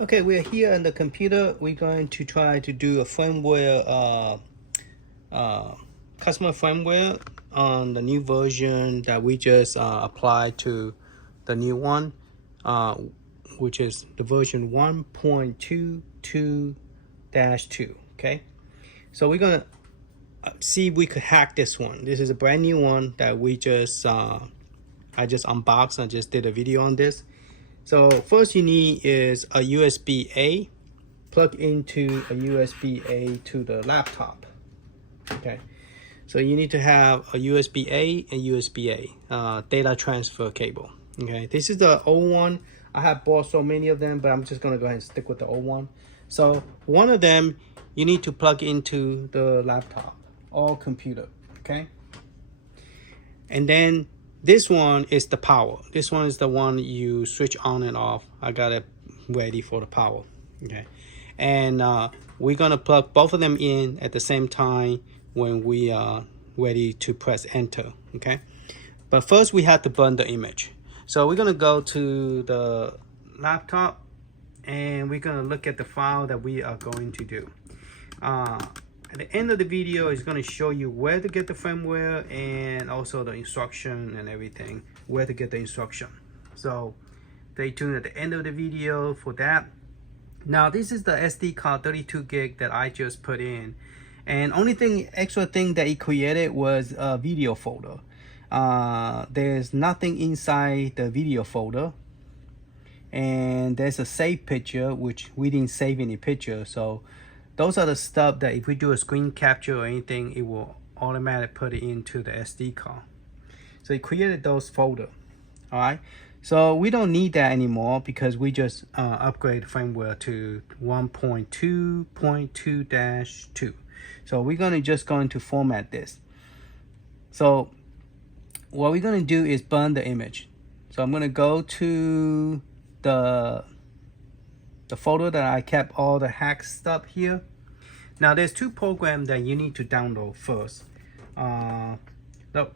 Okay, we're here on the computer. We're going to try to do a firmware, customer firmware on the new version that we just applied to the new one, which is the version 1.2.2-2. Okay, so we're gonna see if we could hack this one. This is a brand new one that we just I just unboxed. I just did a video on this. So first you need is a USB-A, plug into a USB-A to the laptop. Okay, so you need to have a USB-A and USB-A data transfer cable. Okay, this is the old one. I have bought so many of them, but I'm just gonna go ahead and stick with the old one. So one of them you need to plug into the laptop or computer. Okay, and then this one is the power. This one is the one you switch on and off. I got it ready for the power. Okay, and we're gonna plug both of them in at the same time when we are ready to press enter. Okay, but first we have to burn the image. So we're gonna go to the laptop and we're gonna look at the file that we are going to do. At the end of the video is going to show you where to get the firmware and also the instruction and everything, where to get the instruction. So stay tuned at the end of the video for that. Now this is the SD card 32 gig that I just put in, and only thing extra thing that it created was a video folder. There's nothing inside the video folder, and there's a save picture which we didn't save any picture. So those are the stuff that if we do a screen capture or anything, it will automatically put it into the SD card. So it created those folder. All right, so we don't need that anymore because we just upgrade firmware to 1.2.2-2. So we're just going to format this. So what we're going to do is burn the image. So I'm going to go to the folder that I kept all the hack stuff here. Now there's two programs that you need to download first. Well,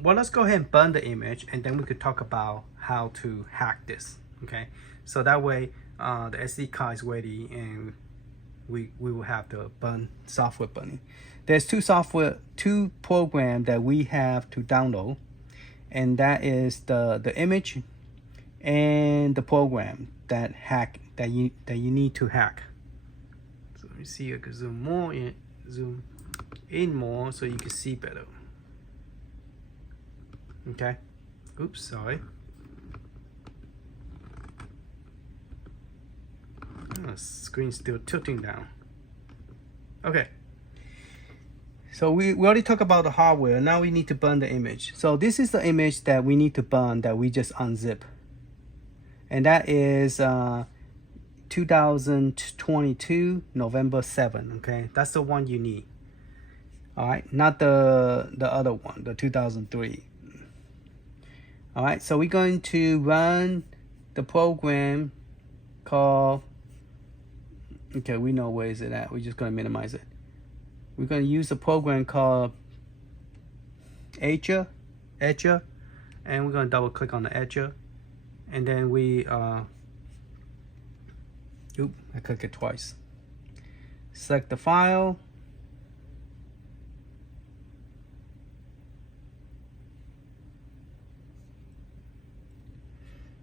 let's go ahead and burn the image, and then we could talk about how to hack this. Okay, so that way the SD card is ready and we will have the software burning. There's two programs that we have to download, and that is the image and the program that you need to hack. So let me see, I can zoom in more so you can see better. Okay, oops, sorry. The screen's still tilting down. Okay, so we already talked about the hardware. Now we need to burn the image. So this is the image that we need to burn that we just unzip, and that is 2022 November 7. Okay, that's the one you need. All right, not the other one, the 2003. All right, so we're going to run the program called, okay, we know where is it at. We're just going to minimize it. We're going to use a program called Erget, and we're going to double click on the Erget, and then we I click it twice. Select the file.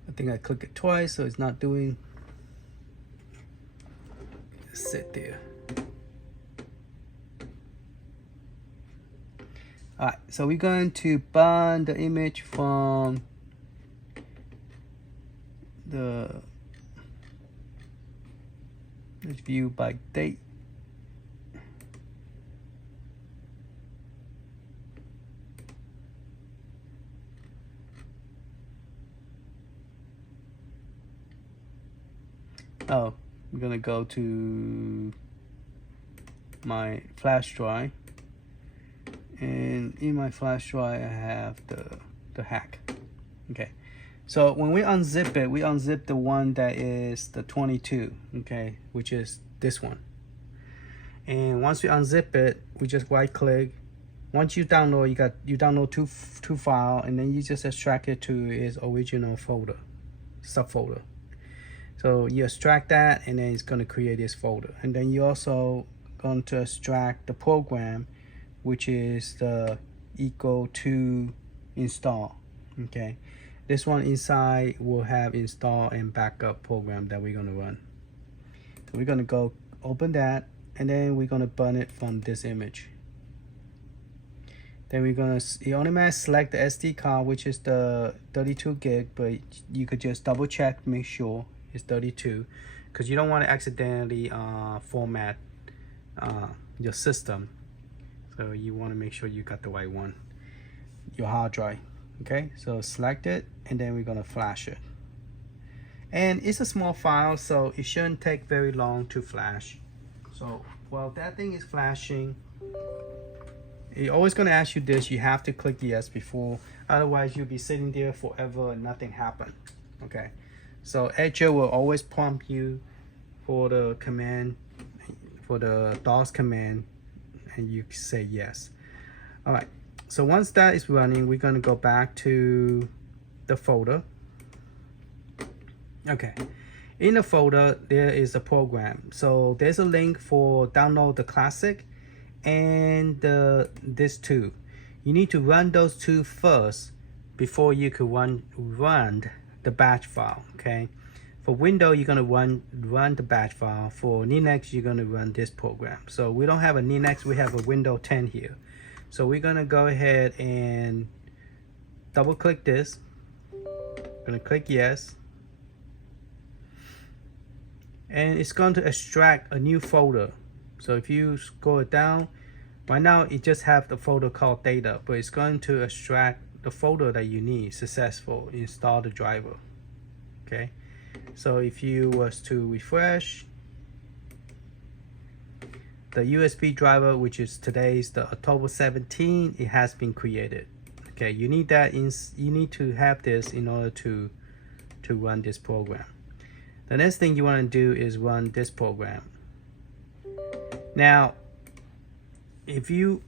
I think I click it twice, so it's not doing. Sit there. All right, so we're going to burn the image from the, let's view by date. Oh, I'm gonna go to my flash drive, and in my flash drive I have the hack. Okay, so when we unzip it, we unzip the one that is the 22, okay, which is this one. And once we unzip it, we just right click. Once you download, you download two file, and then you just extract it to its original folder, subfolder. So you extract that, and then it's going to create this folder. And then you also going to extract the program, which is the equal to install. Okay, this one inside will have install and backup program that we're going to run. So we're going to go open that, and then we're going to burn it from this image. Then we're going to automatically select the SD card, which is the 32 gig, but you could just double check, make sure it's 32, because you don't want to accidentally format your system. So you want to make sure you got the right one, your hard drive. Okay, so select it, and then we're going to flash it. And it's a small file, so it shouldn't take very long to flash. So while that thing is flashing, it's always going to ask you this. You have to click yes before, otherwise you'll be sitting there forever and nothing happened. Okay, so Edge will always prompt you for the command, for the DOS command, and you say yes. All right, so once that is running, we're going to go back to the folder. Okay, in the folder there is a program, so there's a link for download the classic and this two. You need to run those two first before you can run the batch file. Okay, for Windows you're gonna run the batch file. For Linux you're gonna run this program. So we don't have a Linux, we have a Windows 10 here. So we're gonna go ahead and double click this. Gonna click yes, and it's going to extract a new folder. So if you scroll it down, right now it just have the folder called data, but it's going to extract the folder that you need. Successful, install the driver. Okay, so if you was to refresh the USB driver, which is today's the October 17, it has been created. Okay, you need that you need to have this in order to run this program. The next thing you want to do is run this program. Now, if you,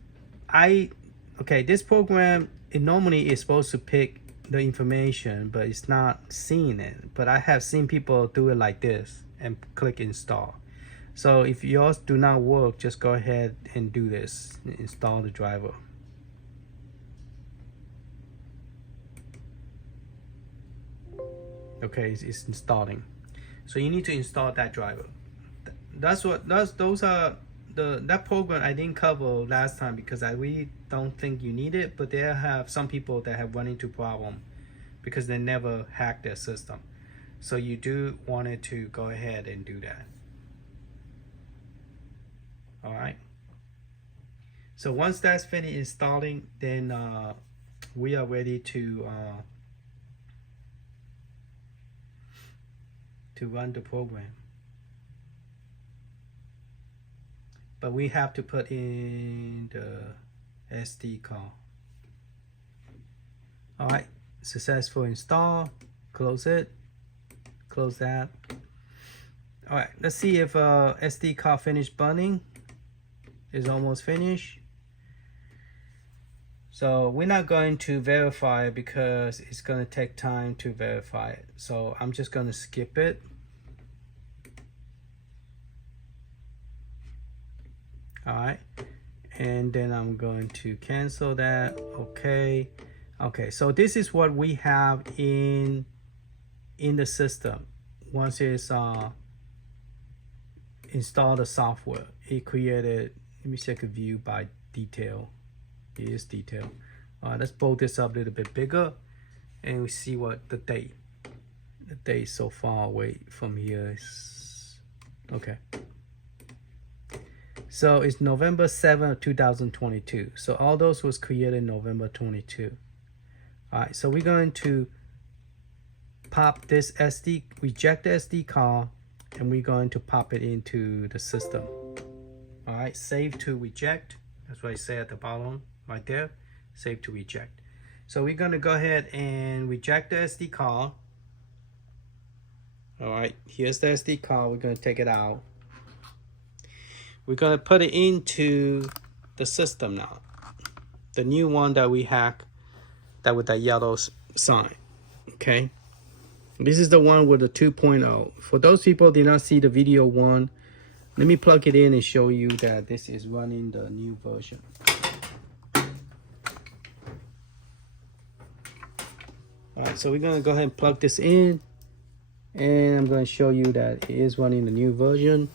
okay, this program, it normally is supposed to pick the information, but it's not seeing it. But I have seen people do it like this and click install. So if yours do not work, just go ahead and do this, install the driver. Okay, it's installing. So you need to install that driver. Those are that program I didn't cover last time because I really don't think you need it, but there have some people that have run into problem because they never hacked their system. So you do want it to go ahead and do that. All right. So once that's finished installing, then we are ready to run the program. But we have to put in the SD card. All right, successful install. Close it. Close that. All right, let's see if SD card finished burning. It's almost finished. So we're not going to verify it because it's going to take time to verify it. So I'm just going to skip it. All right, and then I'm going to cancel that. Okay, so this is what we have in the system. Once it's installed the software, it created, let me check a view by detail. It is detail. All right, let's pull this up a little bit bigger and we see what the date so far away from here is. Okay, so it's November 7th, 2022. So all those was created November 22. All right, so we're going to pop this reject the SD card, and we're going to pop it into the system. All right, save to reject. That's what I say at the bottom right there, save to reject. So we're going to go ahead and reject the SD card. All right, here's the SD card. We're going to take it out. We're going to put it into the system now, the new one that we hacked, that with that yellow sign. Okay, This is the one with the 2.0. For those people who did not see the video one, let me plug it in and show you that this is running the new version. Alright, so we're gonna go ahead and plug this in, and I'm gonna show you that it is running the new version.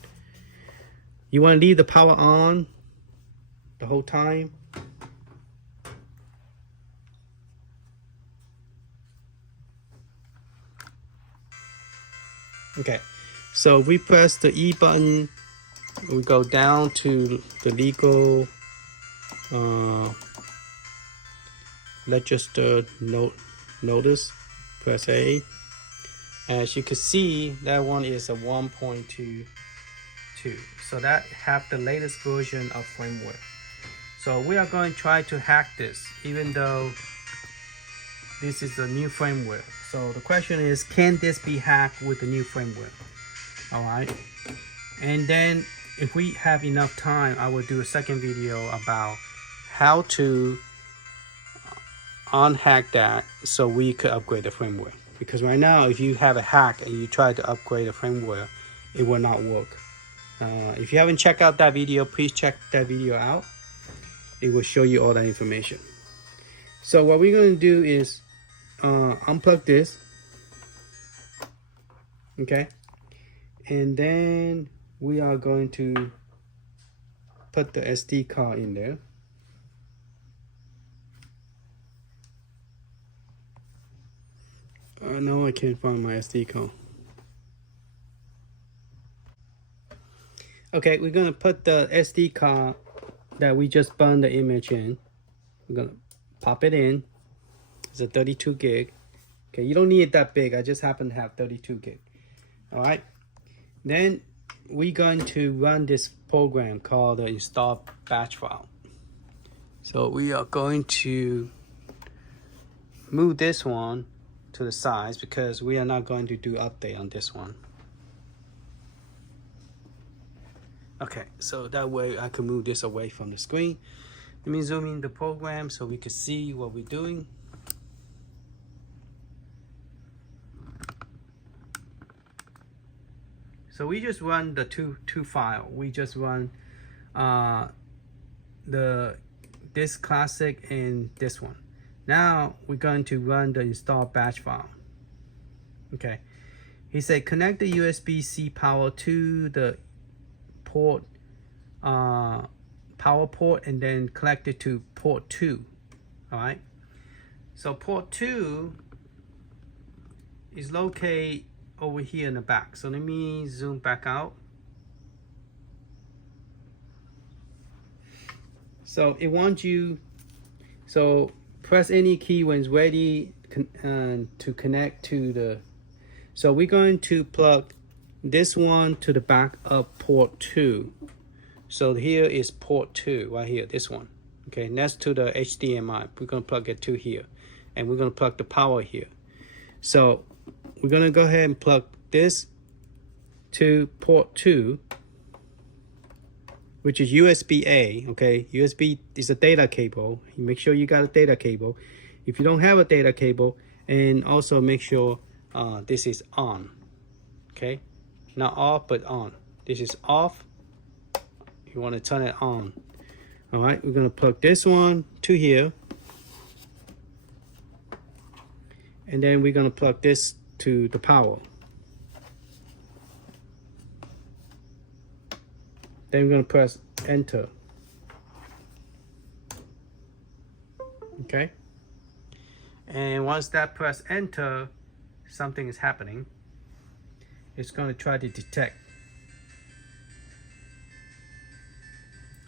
You wanna leave the power on the whole time. Okay, so if we press the E button, we go down to the legal register notice, press A. As you can see, that one is a 1.2.2. So that have the latest version of firmware. So we are going to try to hack this, even though this is a new firmware. So the question is, can this be hacked with the new firmware? All right. And then if we have enough time, I will do a second video about how to unhack that so we could upgrade the firmware. Because right now, if you have a hack and you try to upgrade the firmware, it will not work. If you haven't checked out that video, please check that video out. It will show you all that information. So what we're going to do is unplug this, okay, and then we are going to put the SD card in there. No, I can't find my SD card. Okay, we're gonna put the SD card that we just burned the image in. We're gonna pop it in. It's a 32 gig. Okay, you don't need it that big. I just happen to have 32 gig. All right. Then we're going to run this program called the install batch file. So we are going to move this one to the sides because we are not going to do update on this one. Okay, so that way I can move this away from the screen. Let me zoom in the program so we can see what we're doing. So we just run the two file. We just run this classic and this one. Now we're going to run the install batch file. Okay. He said connect the USB-C power to the port power port and then connect it to port 2. All right. So port 2 is located over here in the back. So let me zoom back out. So it wants you, so press any key when it's ready to connect to the, so we're going to plug this one to the back of port 2. So here is port 2 right here, this one. Okay, next to the HDMI. We're going to plug it to here. And we're going to plug the power here. So we're going to go ahead and plug this to port 2, which is USB-A, okay? USB is a data cable. Make sure you got a data cable. If you don't have a data cable, and also make sure this is on, okay? Not off, but on. This is off. You want to turn it on. All right, we're gonna plug this one to here. And then we're gonna plug this to the power. Then we're gonna press enter. Okay. And once that press enter, something is happening. It's gonna try to detect.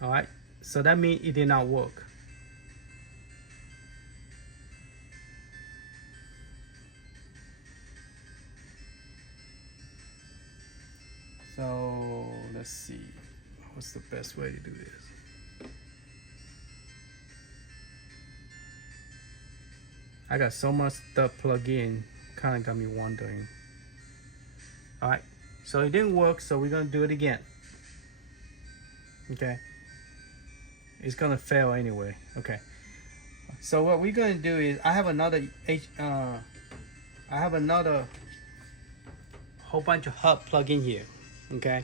All right, so that means it did not work. So let's see, what's the best way to do this? I got so much stuff plugged in, kind of got me wondering. All right, so it didn't work, so we're gonna do it again. Okay, it's gonna fail anyway. Okay, so what we're gonna do is I have another whole bunch of hub plug in here, okay?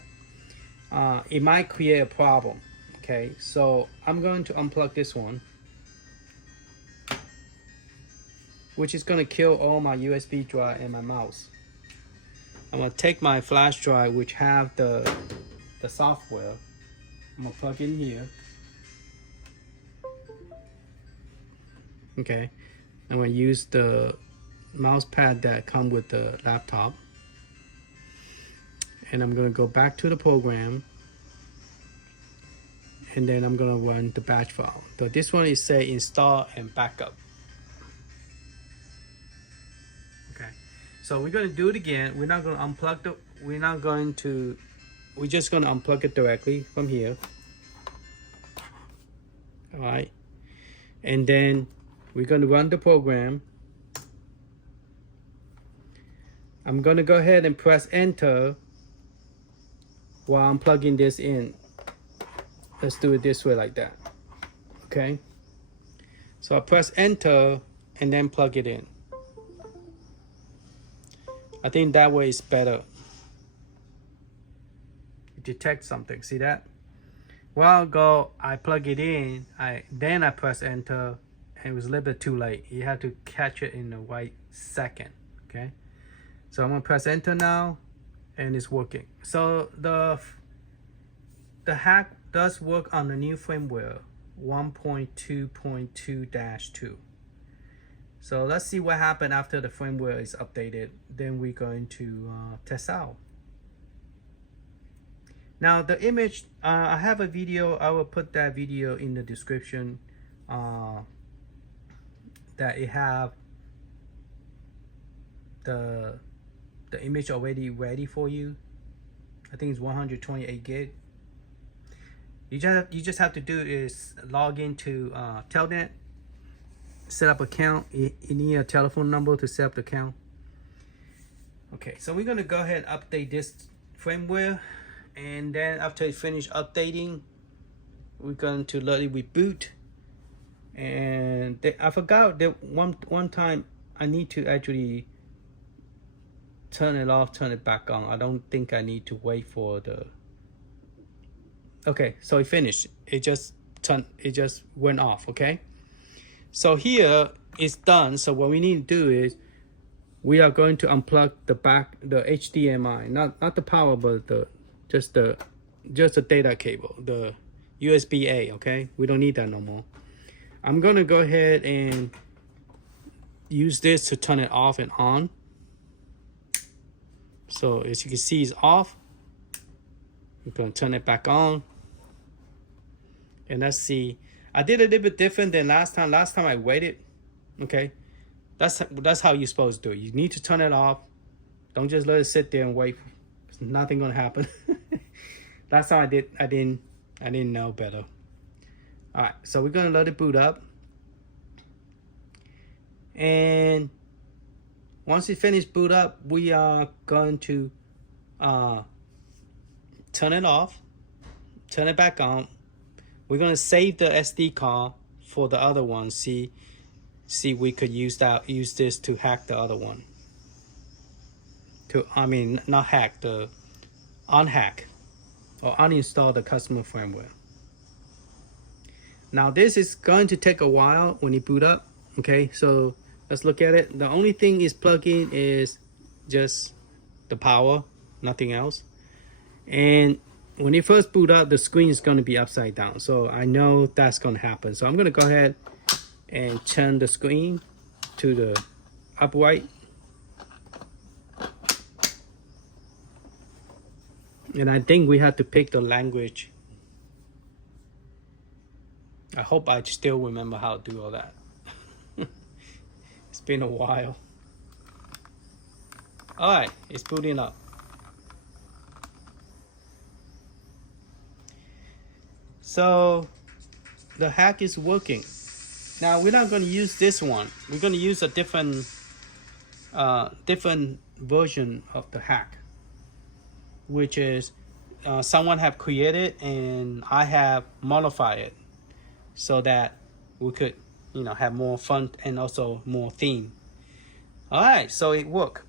It might create a problem, okay? So I'm going to unplug this one, which is gonna kill all my USB drive and my mouse. I'm gonna take my flash drive, which have the software. I'm gonna plug in here. Okay, I'm gonna use the mouse pad that come with the laptop, and I'm gonna go back to the program, and then I'm gonna run the batch file. So this one is say install and backup. Okay, so we're gonna do it again. We're not gonna unplug the. We're just gonna unplug it directly from here. All right, and then we're gonna run the program. I'm gonna go ahead and press enter while I'm plugging this in. Let's do it this way, like that. Okay, so I press enter and then plug it in. I think that way is better. It detects something, see that? A while ago I plug it in, then I press enter, and it was a little bit too late. You have to catch it in the right second. Okay, so I'm gonna press enter now, and it's working. So the hack does work on the new firmware 1.2.2-2. So let's see what happened after the firmware is updated. Then we're going to test out. Now the image, I have a video. I will put that video in the description. That it have the image already ready for you. I think it's 128 gig. You just have to do is log into Telnet, set up account. You need a telephone number to set up the account. Okay, so we're gonna go ahead and update this firmware, and then after it finish updating, we're going to let it reboot. And I forgot that one time I need to actually turn it off, turn it back on. I don't think I need to wait for the. Okay, so it finished. It just went off. Okay, so here it's done. So what we need to do is we are going to unplug the HDMI, not the power, but just the data cable, the USB-A. Okay, we don't need that no more. I'm gonna go ahead and use this to turn it off and on. So as you can see, it's off. I'm gonna turn it back on. And let's see. I did a little bit different than last time. Last time I waited. Okay, that's how you're supposed to do it. You need to turn it off. Don't just let it sit there and wait. There's nothing gonna happen. Last time I didn't know better. All right, so we're gonna let it boot up, and once it finishes boot up, we are going to turn it off, turn it back on. We're gonna save the SD card for the other one. See we could use this to hack the other one. Not hack, the unhack or uninstall the customer firmware. Now this is going to take a while when you boot up. Okay, so let's look at it. The only thing is plugging is just the power, nothing else. And when you first boot up, the screen is going to be upside down. So I know that's going to happen. So I'm going to go ahead and turn the screen to the upright. And I think we have to pick the language. I hope I still remember how to do all that. It's been a while. All right, it's booting up. So the hack is working. Now we're not going to use this one. We're going to use a different version of the hack, which is someone have created and I have modified it so that we could have more fun and also more theme. All right, so it worked.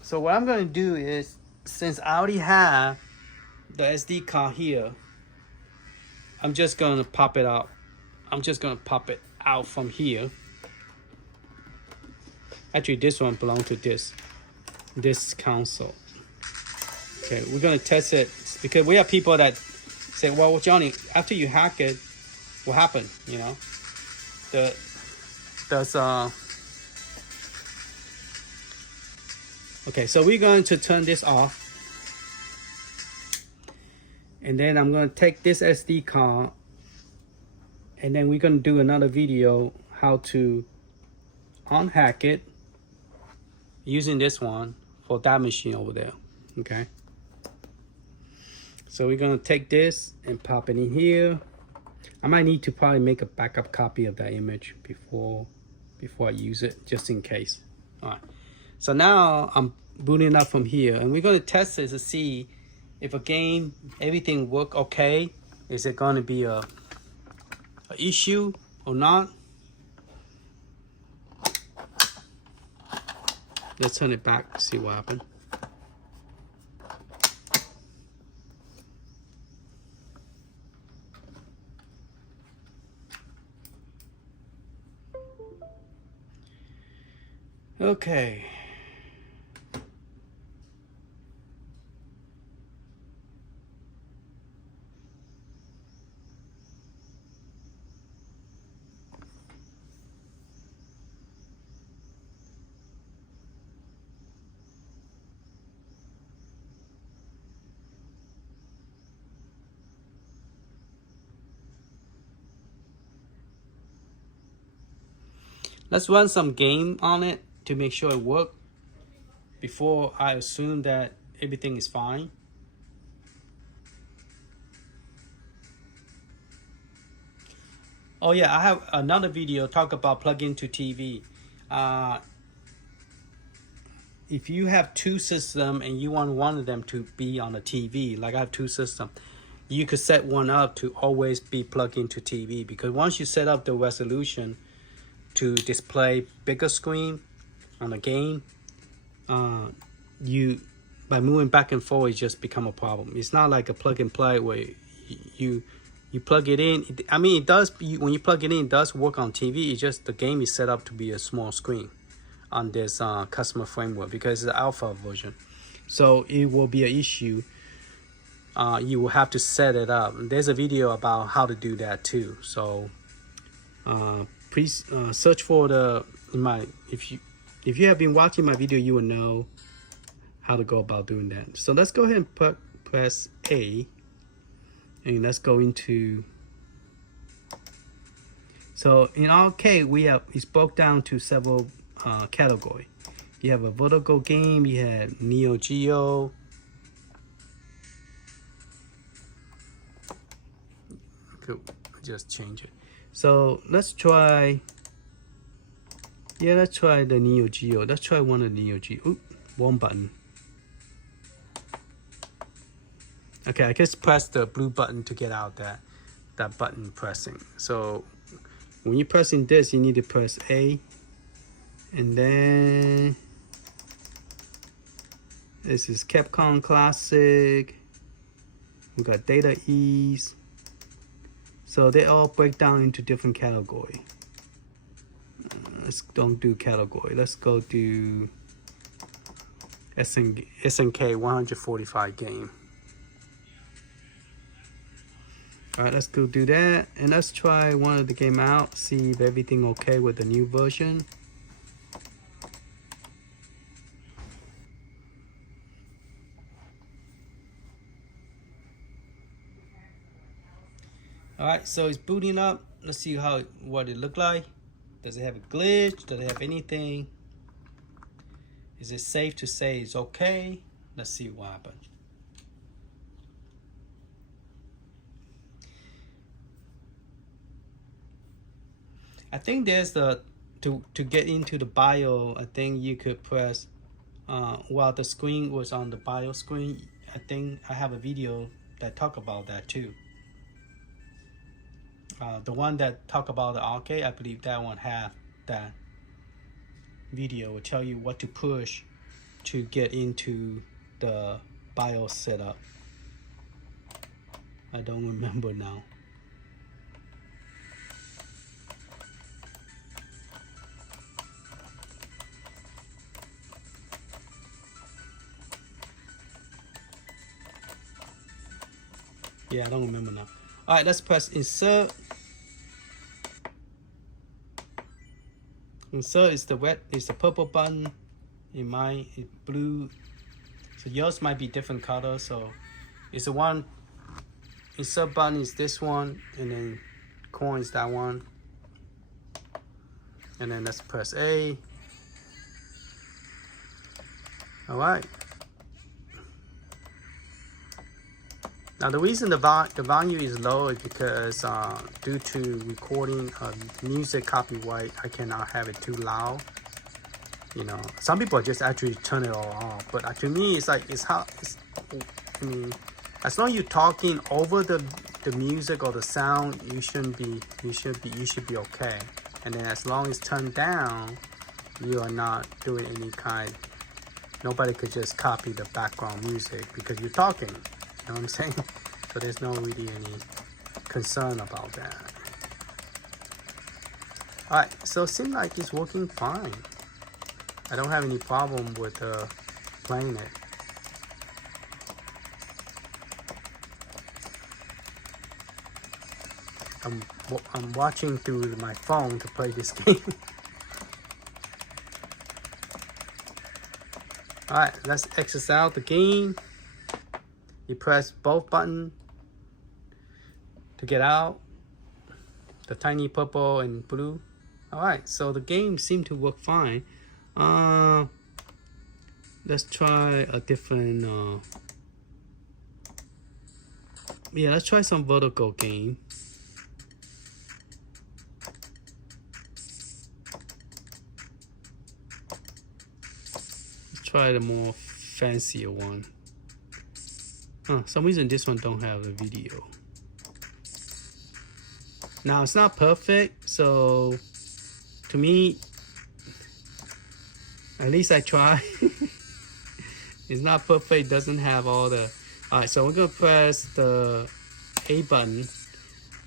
So what I'm going to do is since I already have the SD card here, I'm just gonna pop it out. I'm just gonna pop it out from here. Actually, this one belongs to this console. Okay, we're gonna test it because we have people that say, "Well, Johnny, after you hack it, what happened?" You know, okay, so we're going to turn this off, and then I'm going to take this SD card, and then we're going to do another video how to unhack it using this one for that machine over there. Okay, so we're going to take this and pop it in here. I might need to probably make a backup copy of that image before I use it, just in case. All right. So now I'm booting up from here, and we're going to test this to see if a game, everything work okay. Is it going to be a issue or not? Let's turn it back, see what happened. Okay. Let's run some game on it to make sure it works before I assume that everything is fine. Oh yeah, I have another video talk about plug into TV. If you have two systems and you want one of them to be on a TV, like I have two systems, you could set one up to always be plugged into TV, because once you set up the resolution to display bigger screen on a game, you by moving back and forth, it just become a problem. It's not like a plug and play where you plug it in. I mean, it does, when you plug it in, it does work on TV. It's just the game is set up to be a small screen on this customer firmware because it's the alpha version. So it will be an issue. You will have to set it up. There's a video about how to do that too. So please search for if you have been watching my video, you will know how to go about doing that. So let's go ahead and press A, and let's go into. So in our case, it's broke down to several categories. You have a vertical game, you have Neo Geo. Cool. Just change it. So let's try. Yeah, let's try the Neo Geo. Let's try one of the Neo Geo. Oop, one button. Okay, I just press the blue button to get out that button pressing. So when you're pressing this, you need to press A, and then this is Capcom Classic. We got Data Ease. So they all break down into different categories. Let's don't do category. Let's go do SNK 145 game. All right, let's go do that, and let's try one of the game out. See if everything okay with the new version. All right, so it's booting up. Let's see what it look like. Does it have a glitch? Does it have anything? Is it safe to say it's okay? Let's see what happens. I think there's to get into the bio. I think you could press while the screen was on the bio screen. I think I have a video that talk about that too. The one that talk about the arcade, I believe that one have that video. Will tell you what to push to get into the BIOS setup? I don't remember now. Yeah, I don't remember now. All right, let's press insert. Insert is the purple button. In mine, it's blue. So yours might be different color. So it's the one. Insert button is this one, and then coin is that one. And then let's press A. All right. Now the reason the volume is low is because due to recording music copyright, I cannot have it too loud. You know, some people just actually turn it all off, but to me, it's like I mean, as long as you're talking over the music or the sound, you should be okay. And then as long as it's turned down, you are not doing any kind. Nobody could just copy the background music because you're talking. You know what I'm saying? So there's no really any concern about that. Alright, so it seems like it's working fine. I don't have any problem with playing it. I'm watching through my phone to play this game. Alright, let's exit out the game. You press both buttons to get out, the tiny purple and blue. Alright, so the game seemed to work fine. Let's try a different yeah, let's try some vertical game. Let's try the more fancier one. Some reason this one don't have a video. Now it's not perfect, so to me, at least I try. It's not perfect, doesn't have all the. Alright, so we're gonna press the A button.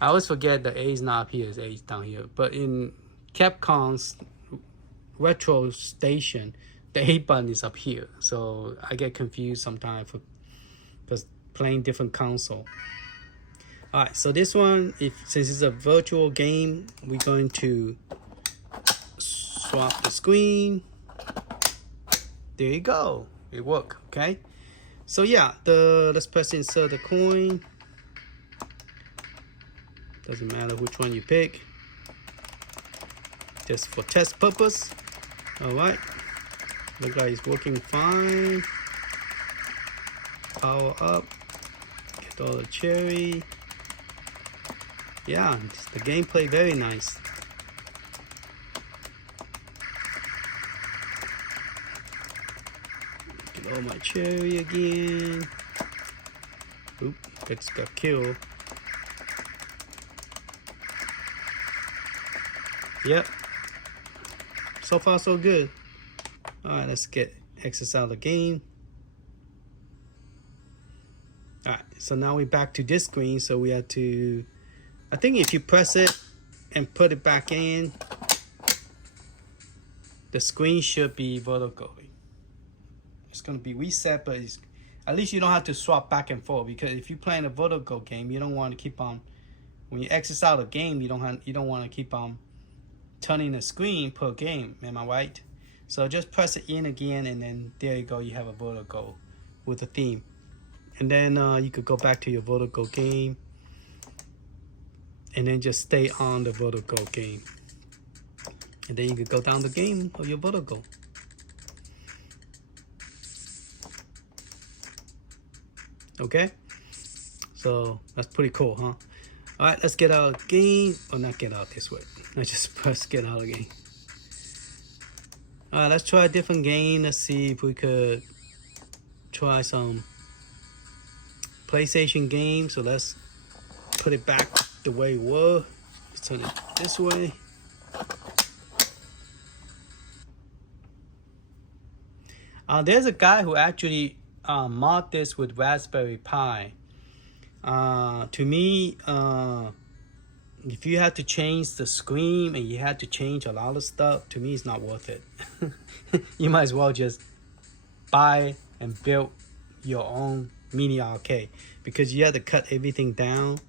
I always forget the A is not up here, the A is down here. But in Capcom's retro station, the A button is up here. So I get confused sometimes because playing different console. Alright, so this one, since it's a virtual game, we're going to swap the screen. There you go. It worked, okay? So yeah, let's press insert the coin. Doesn't matter which one you pick. Just for test purpose. Alright. Looks like it's working fine. Power up. Get all the cherry. Yeah, the gameplay very nice. Get all my cherry again. Oop, X got killed. Yep. So far so good. Alright, let's get X out of the game. Alright, so now we're back to this screen, so we have to, I think if you press it and put it back in, the screen should be vertical. It's going to be reset, but at least you don't have to swap back and forth, because if you're playing a vertical game, you don't want to keep on, when you exit out a game, you don't want to keep on turning the screen per game. Am I right? So just press it in again, and then there you go, you have a vertical with a theme. And then you could go back to your vertical game and then just stay on the vertical game. And then you could go down the game of your vertical. Okay? So that's pretty cool, huh? Alright, let's get out of the game. Or not get out this way. Let's just press get out of the game. Alright, let's try a different game. Let's see if we could try some PlayStation game. So let's put it back the way it was. Let's turn it this way. There's a guy who actually mod this with Raspberry Pi. To me, if you have to change the screen and you have to change a lot of stuff, to me it's not worth it. You might as well just buy and build your own mini arcade, because you have to cut everything down.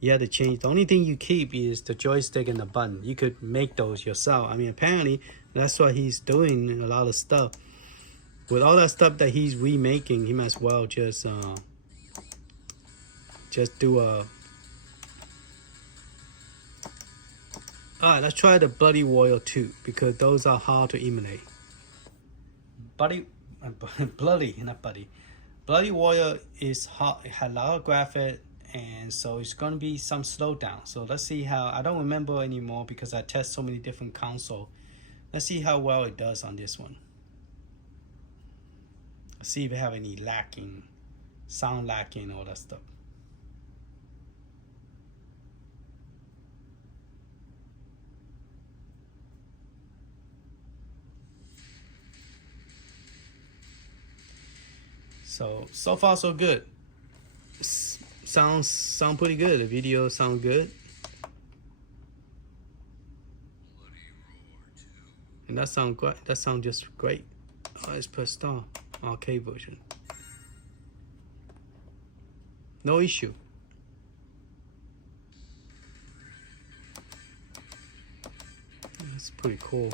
You have to change. The only thing you keep is the joystick and the button. You could make those yourself. I mean, apparently that's what he's doing, a lot of stuff. With all that stuff that he's remaking, he might as well just do a... Alright, let's try the Bloody Warrior 2, because those are hard to emulate. Bloody Warrior is hard, it had a lot of graphics, and so it's going to be some slowdown. So let's see how, I don't remember anymore because I test so many different consoles. Let's see how well it does on this one. Let's see if we have any lacking, sound lacking, all that stuff. So far so good. Sound pretty good. The video sound good. And that sound great. That sound just great. Oh, let's press start. Arcade version. No issue. That's pretty cool.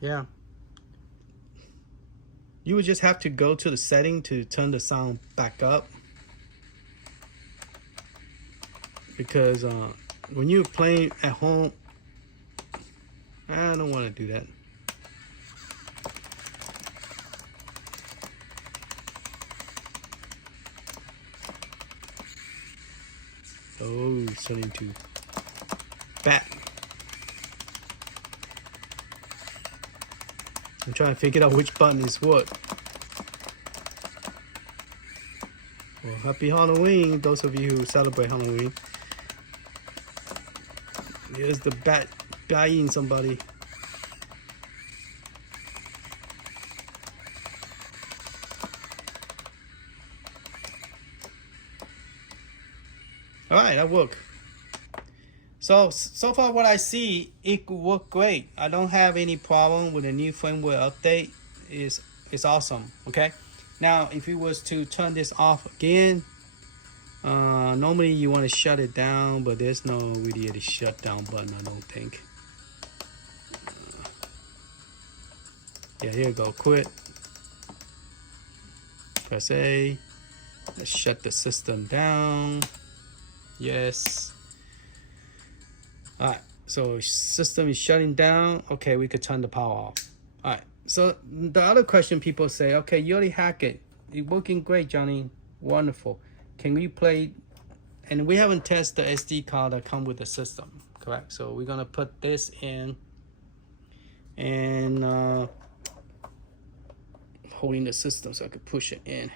Yeah. You would just have to go to the setting to turn the sound back up. Because when you're playing at home, I don't want to do that. Oh, it's turning to bat. I'm trying to figure out which button is what. Well, happy Halloween, those of you who celebrate Halloween. Here's the bat biting somebody. Alright, that worked. So far what I see, it could work great. I don't have any problem with the new firmware update. It's awesome, okay? Now, if you was to turn this off again, normally you want to shut it down, but there's no really a shutdown button, I don't think. Yeah, here you go, quit. Press A. Let's shut the system down. Yes. Alright, so system is shutting down. Okay, we could turn the power off. Alright, so the other question people say, okay, you already hacked it. It's working great, Johnny. Wonderful. Can we play? And we haven't tested the SD card that comes with the system, correct? So we're gonna put this in and holding the system so I could push it in.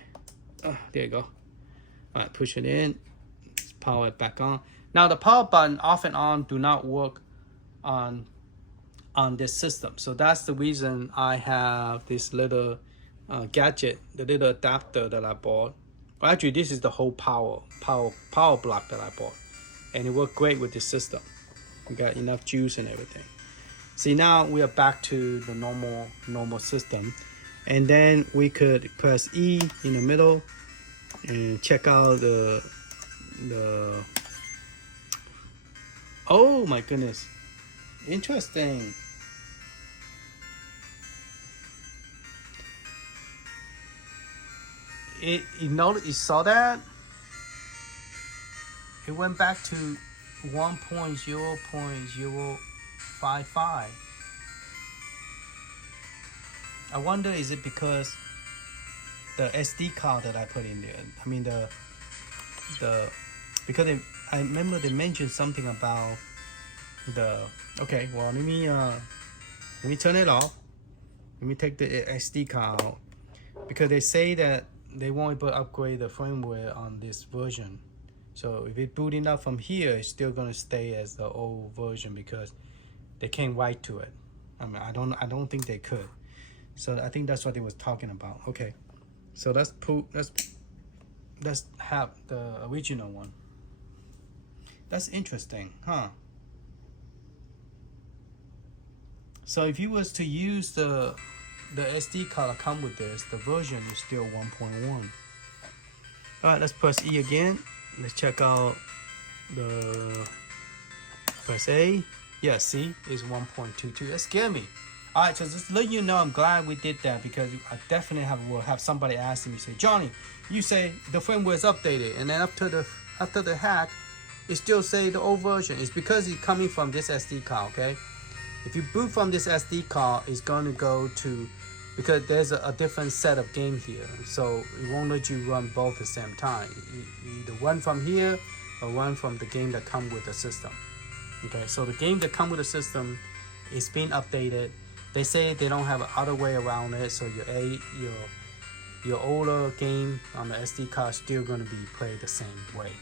Oh, there you go. Alright, push it in. Let's power it back on. Now the power button off and on do not work on this system. So that's the reason I have this little gadget, the little adapter that I bought. Well, actually, this is the whole power block that I bought. And it worked great with this system. We got enough juice and everything. See, now we are back to the normal system. And then we could press E in the middle and check out the oh my goodness, interesting. You saw that it went back to 1.0.055. I wonder, is it because the SD card that I put in there? I mean because I remember they mentioned something about okay, well, let me turn it off. Let me take the SD card out, because they say that they won't be able to upgrade the firmware on this version. So if it's booting up from here, it's still gonna stay as the old version because they can't write to it. I mean, I don't think they could. So I think that's what they was talking about. Okay, so let's have the original one. That's interesting, huh? So if you was to use the SD card that come with this, the version is still 1.1. All right, let's press E again. Let's check out the press A. Yeah, see, it's 1.22. That scared me. All right, so just to let you know, I'm glad we did that because I definitely will have somebody asking me, say, Johnny, you say the firmware is updated, and then after the hack, it still say the old version. It's because it's coming from this SD card, okay? If you boot from this SD card, it's going to go to, because there's a different set of game here, so it won't let you run both at the same time. You either run from here or run from the game that come with the system. Okay, so the game that come with the system is being updated. They say they don't have other way around it, so your older game on the SD card is still going to be played the same way.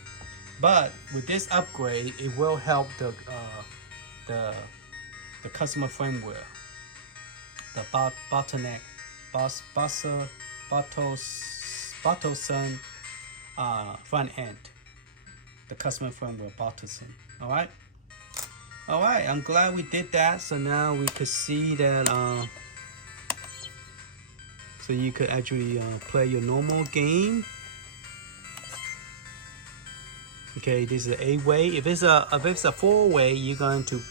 But with this upgrade, it will help the customer firmware, the Batocera front end, the customer firmware Batocera. All right, I'm glad we did that. So now we could see that so you could actually play your normal game. Okay, this is an 8-way. If it's a 4-way, you're going to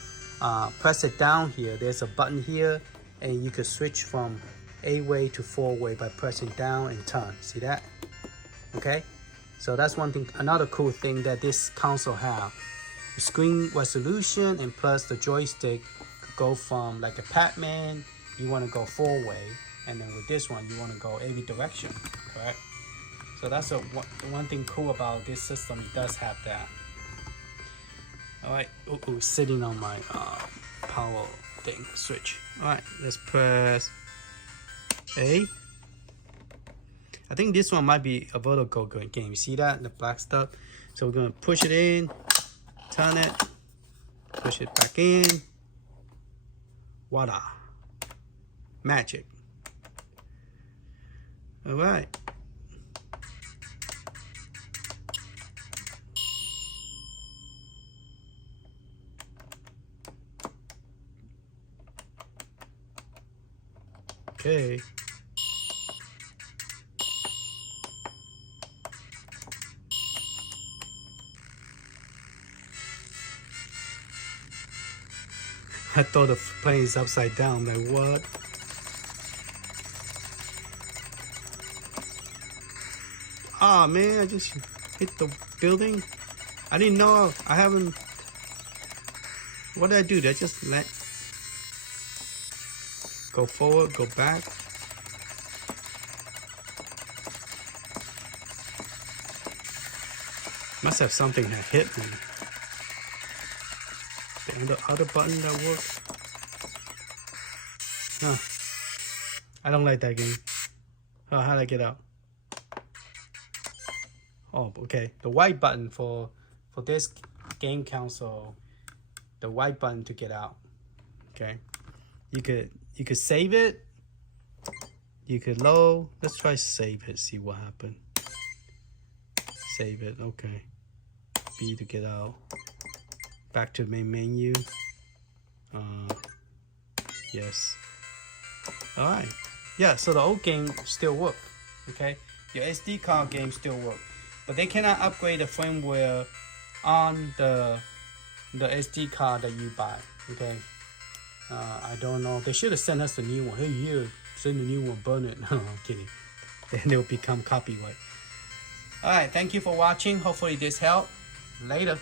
press it down here. There's a button here, and you could switch from 8-way to 4-way by pressing down and turn. See that? Okay, so that's one thing. Another cool thing that this console have. The screen resolution and plus the joystick could go from like a Pac-Man, you want to go 4-way, and then with this one you want to go every direction, correct? So that's one thing cool about this system. It does have that. All right, sitting on my power thing switch. All right, let's press A. I think this one might be a vertical game. You see that, the black stuff? So we're gonna push it in, turn it, push it back in. Voila, magic. All right. Okay. I thought the plane is upside down. Like what? Ah, man, I just hit the building. I didn't know. I haven't. What did I do? Did I just let go forward, go back? Must have something that hit me. The other button that works. Huh. I don't like that game. Oh, how did I get out? Oh, okay. The white button for this game console, the white button to get out. Okay. You could save it. You could load. Let's try save it. See what happened. Save it. Okay. B to get out. Back to the main menu. Yes. All right. Yeah. So the old game still work. Okay. Your SD card game still work, but they cannot upgrade the firmware on the SD card that you buy. Okay. I don't know. They should have sent us the new one. Hey, here, send the new one. Burn it. No, I'm kidding. Then it will become copyright. All right. Thank you for watching. Hopefully this helped. Later.